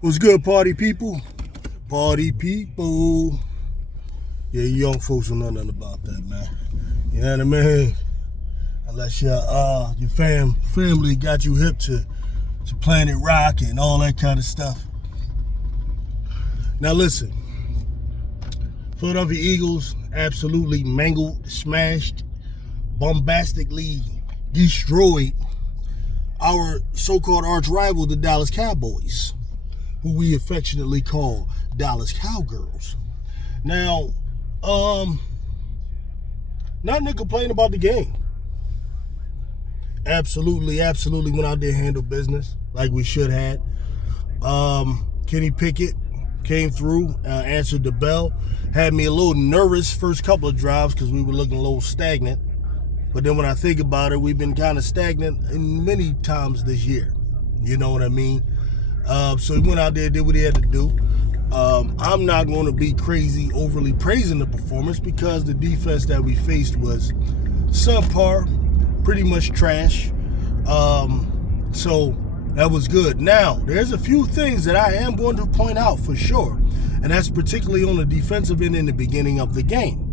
What's good, party people? Party people. Yeah, you young folks don't know nothing about that, man. You know what I mean? Unless your family got you hip to Planet Rock and all that kind of stuff. Now listen, Philadelphia Eagles absolutely mangled, smashed, bombastically destroyed our so-called arch rival, the Dallas Cowboys, who we affectionately call Dallas Cowgirls. Now, nothing to complain about the game. Absolutely went out there and handled business like we should have. Kenny Pickett came through, answered the bell. Had me a little nervous first couple of drives because we were looking a little stagnant. But then when I think about it, we've been kind of stagnant in many times this year. You know what I mean? So he went out there, did what he had to do. I'm not going to be crazy overly praising the performance because the defense that we faced was subpar, pretty much trash. So that was good. Now, there's a few things that I am going to point out for sure, and that's particularly on the defensive end in the beginning of the game.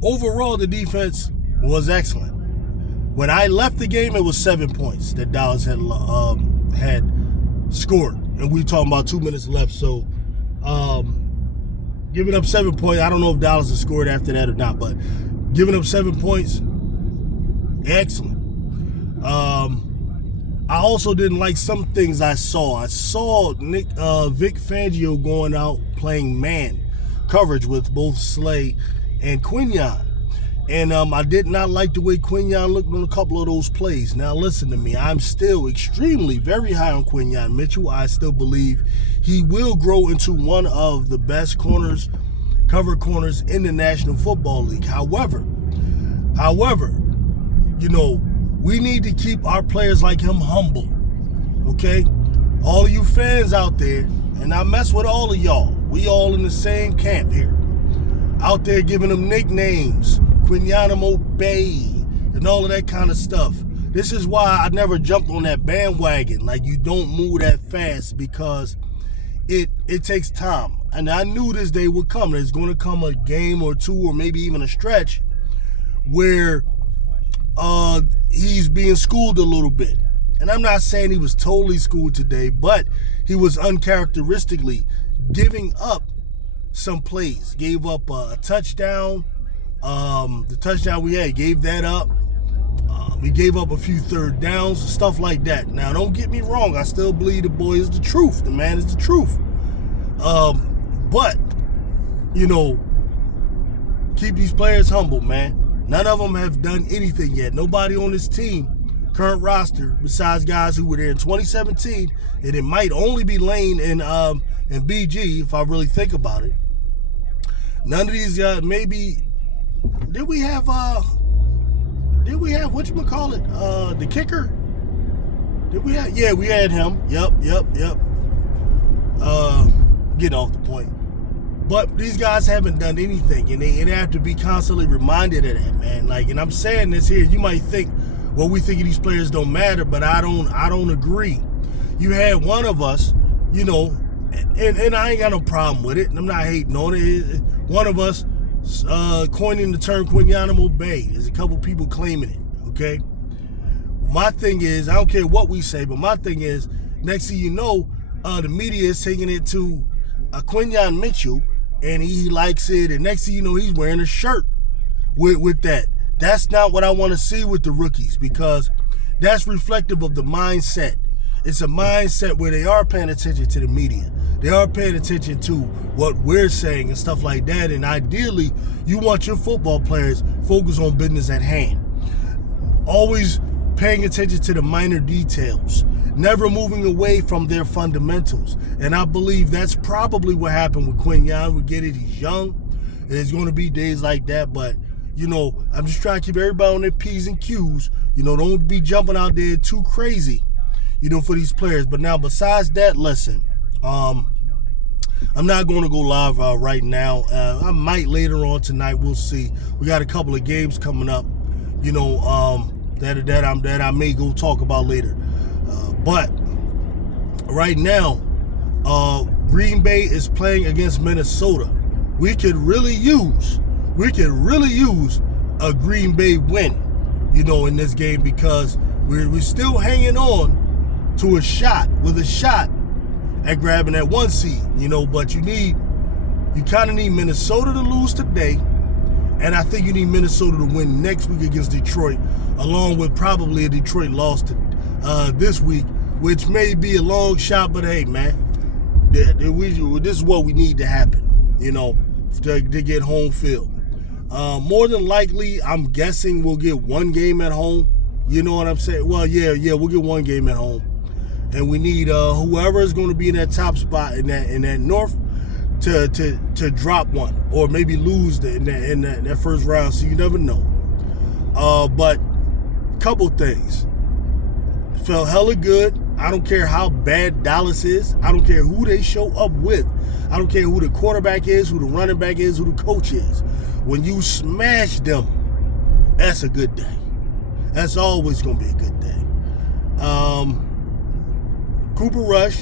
Overall, the defense was excellent. When I left the game, it was 7 points that Dallas had scored. And we were talking about 2 minutes left. So giving up 7 points, I don't know if Dallas has scored after that or not, but giving up 7 points, excellent. I also didn't like some things I saw. I saw Vic Fangio going out playing man coverage with both Slay and Quinyon. And I did not like the way Quinyon looked on a couple of those plays. Now listen to me, I'm still very high on Quinyon Mitchell. I still believe he will grow into one of the best cover corners in the National Football League. However, we need to keep our players like him humble, okay? All of you fans out there, and I mess with all of y'all. We all in the same camp here. Out there giving them nicknames, Quinyanamo Bay, and all of that kind of stuff. This is why I never jumped on that bandwagon. Like, you don't move that fast because it takes time. And I knew this day would come. There's going to come a game or two or maybe even a stretch where he's being schooled a little bit. And I'm not saying he was totally schooled today, but he was uncharacteristically giving up some plays. Gave up a touchdown. The touchdown we had, gave that up. We gave up a few third downs, stuff like that. Now, don't get me wrong. I still believe the boy is the truth. The man is the truth. But, keep these players humble, man. None of them have done anything yet. Nobody on this team, current roster, besides guys who were there in 2017, and it might only be Lane and BG, if I really think about it. None of these guys, maybe. Did we have the kicker? Did we have? Yeah, we had him. Yep. Get off the point. But these guys haven't done anything, and they have to be constantly reminded of that, man. Like, and I'm saying this here, you might think, well, we think these players don't matter, but I don't agree. You had one of us, and I ain't got no problem with it, and I'm not hating on it. One of us coining the term Quinyanamo Bay. There's a couple people claiming it, okay? My thing is, I don't care what we say, but my thing is, next thing you know, the media is taking it to Quinyon Mitchell, and he likes it, and next thing you know, he's wearing a shirt with that. That's not what I want to see with the rookies, because that's reflective of the mindset. It's a mindset where they are paying attention to the media. They are paying attention to what we're saying and stuff like that. And ideally, you want your football players focused on business at hand. Always paying attention to the minor details. Never moving away from their fundamentals. And I believe that's probably what happened with Quinyon. We get it, he's young. There's going to be days like that. But, I'm just trying to keep everybody on their P's and Q's. Don't be jumping out there too crazy, for these players. But now, besides that, listen, I'm not going to go live right now. I might later on tonight. We'll see. We got a couple of games coming up, that I may go talk about later. But right now, Green Bay is playing against Minnesota. We could really use a Green Bay win, in this game, because we're still hanging on to a shot at grabbing that 1 seed, but you kind of need Minnesota to lose today, and I think you need Minnesota to win next week against Detroit, along with probably a Detroit loss to this week, which may be a long shot, but hey, man, this is what we need to happen, to get home field. More than likely, I'm guessing we'll get one game at home. You know what I'm saying? Well, yeah, we'll get one game at home, and we need whoever is going to be in that top spot in that North to drop one, or maybe lose in that first round. So you never know. But couple things. Felt hella good. I don't care how bad Dallas is. I don't care who they show up with. I don't care who the quarterback is, who the running back is, who the coach is. When you smash them, that's a good day. That's always going to be a good day. Cooper Rush,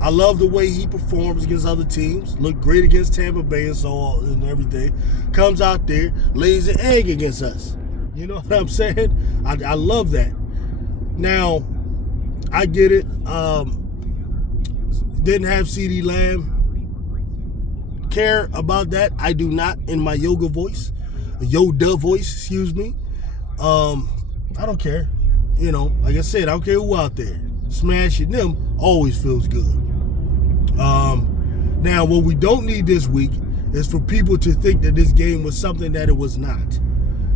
I love the way he performs against other teams. Looked great against Tampa Bay and everything. Comes out there, lays an egg against us. You know what I'm saying? I love that. Now, I get it. Didn't have CeeDee Lamb. Care about that? I do not, in my Yoda voice, excuse me. I don't care. Like I said, I don't care who out there. Smashing them always feels good. Now, what we don't need this week is for people to think that this game was something that it was not,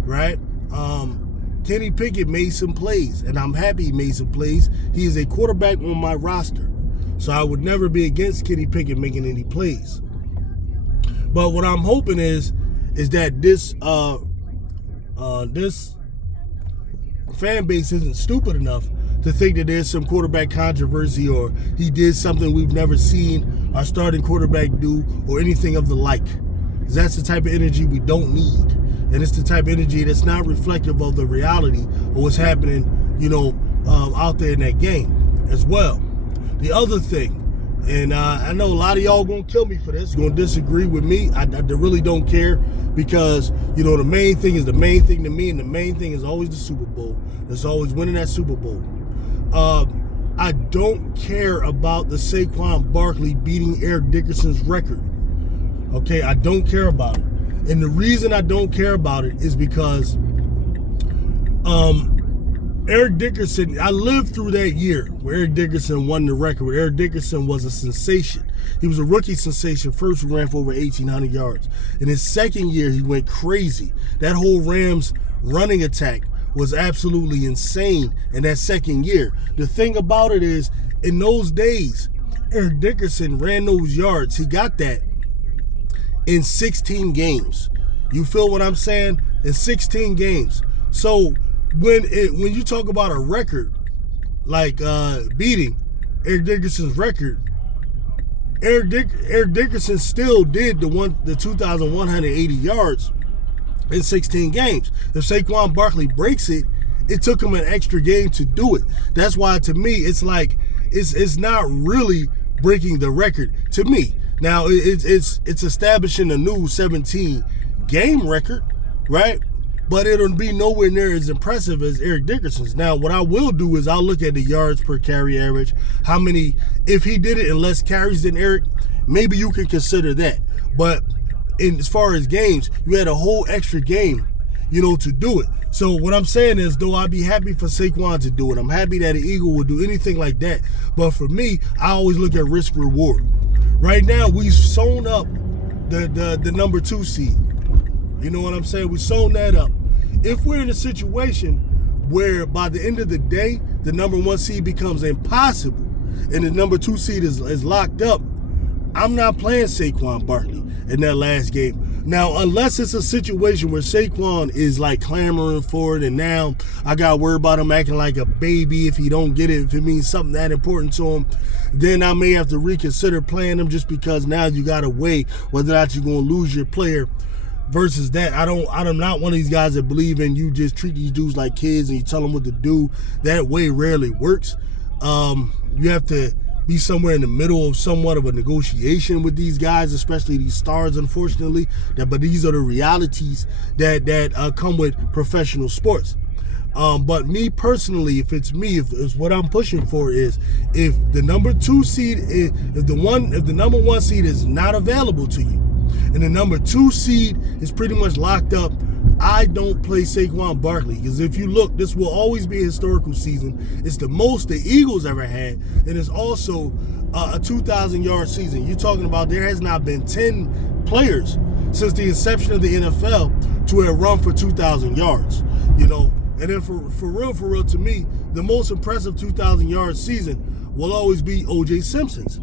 right? Kenny Pickett made some plays, and I'm happy he made some plays. He is a quarterback on my roster, so I would never be against Kenny Pickett making any plays. But what I'm hoping is that this fan base isn't stupid enough to think that there's some quarterback controversy, or he did something we've never seen our starting quarterback do, or anything of the like. That's the type of energy we don't need. And it's the type of energy that's not reflective of the reality of what's happening, out there in that game as well. The other thing, and I know a lot of y'all going to kill me for this, going to disagree with me. I really don't care, because, the main thing is the main thing to me, and the main thing is always the Super Bowl. It's always winning that Super Bowl. I don't care about the Saquon Barkley beating Eric Dickerson's record. Okay, I don't care about it. And the reason I don't care about it is because Eric Dickerson, I lived through that year where Eric Dickerson won the record, where Eric Dickerson was a sensation. He was a rookie sensation. First, he ran for over 1,800 yards. In his second year, he went crazy. That whole Rams running attack was absolutely insane in that second year. The thing about it is, in those days, Eric Dickerson ran those yards. He got that in 16 games. You feel what I'm saying? In 16 games. So when you talk about a record like beating Eric Dickerson's record, Eric Dickerson still did the 2,180 yards in 16 games. If Saquon Barkley breaks it, it took him an extra game to do it. That's why, to me, it's like it's not really breaking the record to me. Now, it's establishing a new 17-game record, right? But it'll be nowhere near as impressive as Eric Dickerson's. Now, what I will do is I'll look at the yards per carry average. How many, if he did it in less carries than Eric, maybe you can consider that. But as far as games, you had a whole extra game, to do it. So what I'm saying is, though, I'd be happy for Saquon to do it. I'm happy that an Eagle would do anything like that. But for me, I always look at risk reward. Right now, we've sewn up the number 2 seed. You know what I'm saying? We sewn that up. If we're in a situation where by the end of the day, the number 1 seed becomes impossible and the number 2 seed is locked up, I'm not playing Saquon Barkley in that last game. Now, unless it's a situation where Saquon is like clamoring for it, and now I got to worry about him acting like a baby if he don't get it, if it means something that important to him, then I may have to reconsider playing him, just because now you got to weigh whether or not you're going to lose your player versus that. I'm not one of these guys that believe in you just treat these dudes like kids and you tell them what to do. That way rarely works. You have to be somewhere in the middle of somewhat of a negotiation with these guys, especially these stars, unfortunately. But these are the realities that come with professional sports. But me personally, if it's me, if what I'm pushing for is if the number 2 seed, if the number 1 seed is not available to you, and the number 2 seed is pretty much locked up, I don't play Saquon Barkley, because if you look, this will always be a historical season. It's the most the Eagles ever had, and it's also a 2,000-yard season. You're talking about there has not been 10 players since the inception of the NFL to have run for 2,000 yards, you know. And then for real, to me, the most impressive 2,000-yard season will always be O.J. Simpson's.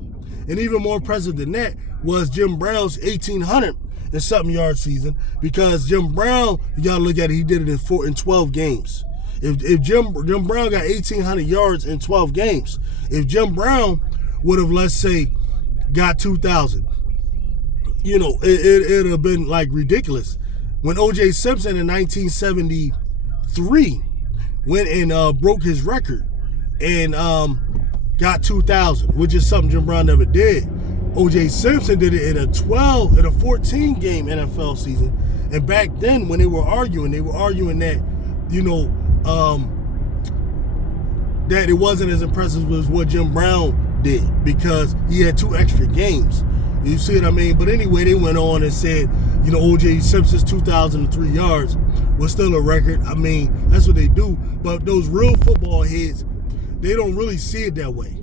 And even more impressive than that was Jim Brown's 1,800-something yard season, because Jim Brown, you got to look at it, he did it in 12 games. If Jim Brown got 1,800 yards in 12 games, if Jim Brown would have, let's say, got 2,000, you know, it would have been like ridiculous. When O.J. Simpson in 1973 went and broke his record and got 2,000, which is something Jim Brown never did. O.J. Simpson did it in a 14-game NFL season. And back then, when they were arguing that, you know, that it wasn't as impressive as what Jim Brown did, because he had 2 extra games. You see what I mean? But anyway, they went on and said, you know, O.J. Simpson's 2,003 yards was still a record. I mean, that's what they do. But those real football heads, they don't really see it that way.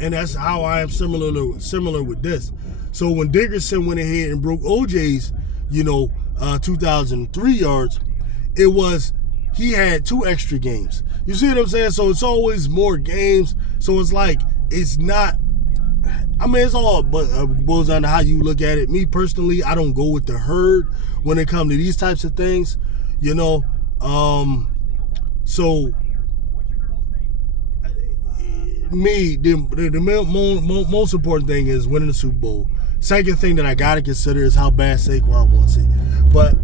And that's how I am similar with this. So when Dickerson went ahead and broke O.J.'s, you know, 2,003 yards, it was, he had 2 extra games. You see what I'm saying? So it's always more games. So it's like, it's not, I mean, it's all boils down to how you look at it. Me personally, I don't go with the herd when it comes to these types of things, you know. So me, the most important thing is winning the Super Bowl. Second thing that I gotta consider is how bad Saquon wants it. But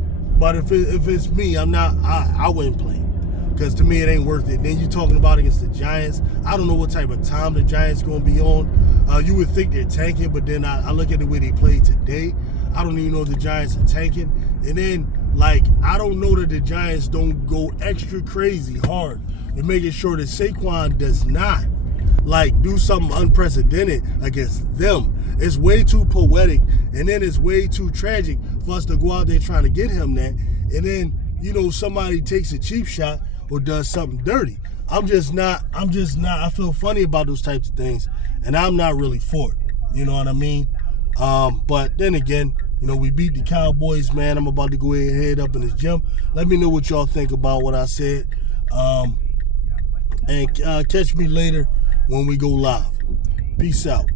if it's me, I wouldn't play, because to me it ain't worth it. Then you talking about against the Giants. I don't know what type of time the Giants gonna be on. You would think they're tanking, but then I look at the way they played today. I don't even know if the Giants are tanking. And then, like, I don't know that the Giants don't go extra crazy hard in making sure that Saquon does not, like, do something unprecedented against them. It's way too poetic, and then it's way too tragic for us to go out there trying to get him that, and then, you know, somebody takes a cheap shot or does something dirty. I'm just not, I feel funny about those types of things, and I'm not really for it. You know what I mean? But then again, you know, we beat the Cowboys, man. I'm about to go ahead and head up in this gym. Let me know what y'all think about what I said. And catch me later when we go live. Peace out.